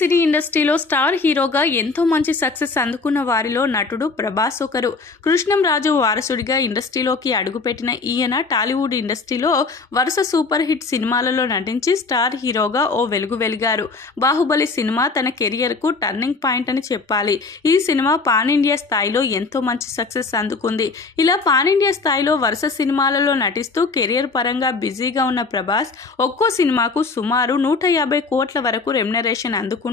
సినీ ఇండస్ట్రీలో స్టార్ హీరోగా ఎంతో మంచి సక్సెస్ అందుకున్న వారిలో నటుడు ప్రభాస్ ఒకరు. కృష్ణంరాజు వారసుడిగా ఇండస్ట్రీలోకి అడుగుపెట్టిన ఈయన టాలీవుడ్ ఇండస్ట్రీలో వరుస సూపర్ హిట్ సినిమాలలో నటించి స్టార్ హీరోగా ఓ వెలుగు వెలిగారు. బాహుబలి సినిమా తన కెరియర్కు టర్నింగ్ పాయింట్ అని చెప్పాలి. ఈ సినిమా పాన్ ఇండియా స్థాయిలో ఎంతో మంచి సక్సెస్ అందుకుంది. ఇలా పాన్ ఇండియా స్థాయిలో వరుస సినిమాలలో నటిస్తూ కెరియర్ పరంగా బిజీగా ఉన్న ప్రభాస్ ఒక్కో సినిమాకు సుమారు 150 కోట్ల వరకు రెమ్యునరేషన్ అందుకుంటూ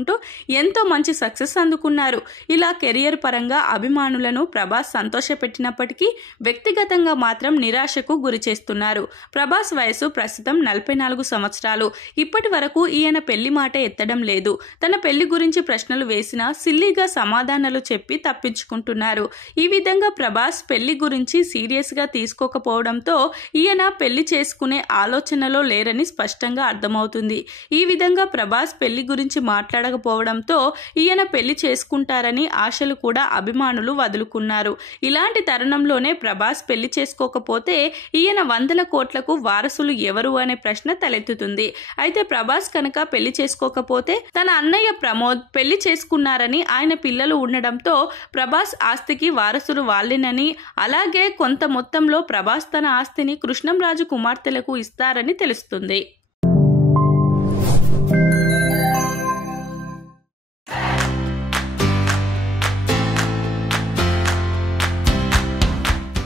ఎంతో మంచి సక్సెస్ అందుకున్నారు. ఇలా కెరియర్ పరంగా అభిమానులను ప్రభాస్ సంతోషపెట్టినప్పటికీ వ్యక్తిగతంగా మాత్రం నిరాశకు గురి చేస్తున్నారు. ప్రభాస్ వయసు ప్రస్తుతం 44 సంవత్సరాలు. ఇప్పటి వరకు ఈయన పెళ్లి మాట ఎత్తడం లేదు. తన పెళ్లి గురించి ప్రశ్నలు వేసినా సిల్లీగా సమాధానాలు చెప్పి తప్పించుకుంటున్నారు. ఈ విధంగా ప్రభాస్ పెళ్లి గురించి సీరియస్ గా తీసుకోకపోవడంతో ఈయన పెళ్లి చేసుకునే ఆలోచనలో లేరని స్పష్టంగా అర్థమవుతుంది. ఈ విధంగా ప్రభాస్ పెళ్లి గురించి మాట్లాడకపోవడంతో ఈయన పెళ్లి చేసుకుంటారని ఆశలు కూడా అభిమానులు వదులుకున్నారు. ఇలాంటి తరుణంలోనే ప్రభాస్ పెళ్లి చేసుకోకపోతే ఈయన 100 కోట్లకు వారసులు ఎవరు అనే ప్రశ్న తలెత్తుతుంది. అయితే ప్రభాస్ కనుక పెళ్లి చేసుకోకపోతే తన అన్నయ్య ప్రమోద్ పెళ్లి చేసుకున్నారని, ఆయన పిల్లలు ఉండడంతో ప్రభాస్ ఆస్తికి వారసులు వాళ్ళేనని, అలాగే కొంత మొత్తంలో ప్రభాస్ తన ఆస్తిని కృష్ణంరాజు కుమార్తెలకు ఇస్తారని తెలుస్తుంది.